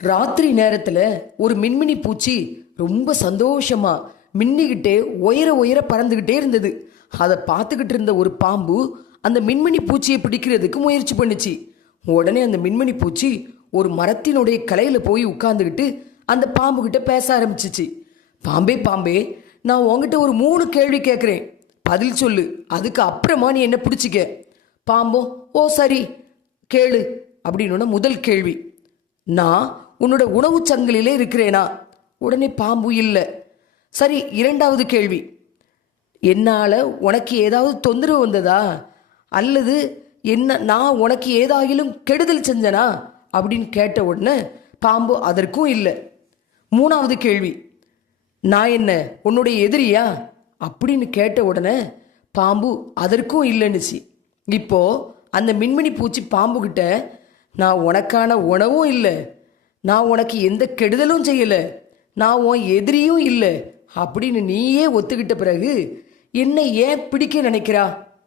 ராத்திரி நேரத்துல ஒரு மின்மினி பூச்சி ரொம்ப சந்தோஷமா மின்னிக்கிட்டே உயர உயர பறந்துகிட்டே இருந்தது. அதை பார்த்துக்கிட்டு இருந்த ஒரு பாம்பு அந்த மின்மினி பூச்சியை பிடிக்கிறதுக்கு முயற்சி பண்ணுச்சு. உடனே அந்த மின்மினி பூச்சி ஒரு மரத்தினுடைய கலையில போய் உட்கார்ந்துக்கிட்டு அந்த பாம்பு கிட்ட பேச ஆரம்பிச்சிச்சு. பாம்பே பாம்பே, நான் உங்ககிட்ட ஒரு 3 கேள்வி கேட்குறேன், பதில் சொல்லு, அதுக்கு அப்புறமா நீ என்ன பிடிச்சிக்க. பாம்போ ஓ சரி கேளு அப்படின்னு. முதல் கேள்வி, நான் உன்னோட உணவு சங்கிலிலே இருக்கிறேனா? உடனே பாம்பு இல்லை. சரி, இரண்டாவது கேள்வி, என்னால் உனக்கு ஏதாவது தொந்தரவு வந்ததா, அல்லது என்ன நான் உனக்கு ஏதாகிலும் கெடுதல் செஞ்சனா அப்படின்னு கேட்ட உடனே பாம்பு அதற்கும் இல்லை. மூணாவது கேள்வி, நான் என்ன உன்னுடைய எதிரியா அப்படின்னு கேட்ட உடனே பாம்பு அதற்கும் இல்லைன்னுச்சு. இப்போ அந்த மின்மினி பூச்சி பாம்பு கிட்ட, நான் உனக்கான உணவும் இல்லை, நான் உனக்கு எந்த கெடுதலும் செய்யலை, நான் உன் எதிரியும் இல்லை அப்படின்னு நீயே ஒத்துக்கிட்ட பிறகு என்னை ஏன் பிடிக்க நினைக்கிறா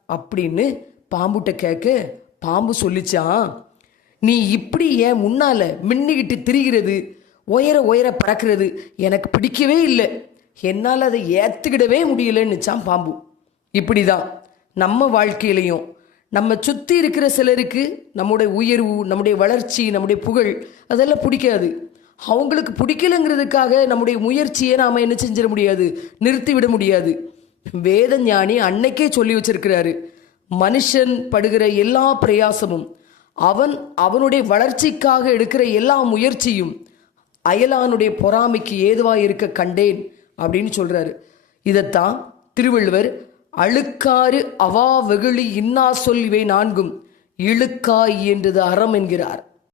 அப்படின்னு பாம்புகிட்ட கேட்க பாம்பு சொல்லிச்சான், நீ இப்படி ஏன் முன்னால மின்னிக்கிட்டு திரிகிறது, உயர உயர பறக்கிறது எனக்கு பிடிக்கவே இல்லை, என்னால் அதை ஏற்றுக்கிடவே முடியலன்னுச்சான் பாம்பு. இப்படி தான் நம்ம வாழ்க்கையிலையும் நம்ம சுற்றி இருக்கிற சிலருக்கு நம்முடைய உயர்வு, நம்முடைய வளர்ச்சி, நம்முடைய புகழ் அதெல்லாம் பிடிக்காது. அவங்களுக்கு பிடிக்கலைங்கிறதுக்காக நம்முடைய முயற்சியை நாம் என்ன செஞ்சிட முடியாது, நிறுத்திவிட முடியாது. வேத ஞானி அன்னைக்கே சொல்லி வச்சிருக்கிறாரு, மனுஷன் படுகிற எல்லா பிரயாசமும், அவனுடைய வளர்ச்சிக்காக எடுக்கிற எல்லா முயற்சியும் அயலானுடைய பொறாமைக்கு ஏதுவாக இருக்க கண்டேன் அப்படின்னு சொல்றாரு. இதைத்தான் திருவள்ளுவர் அழுக்காறு அவா வெகுளி இன்னா சொல்லிவை நான்கும் இழுக்காய் என்றது அறம் என்கிறார்.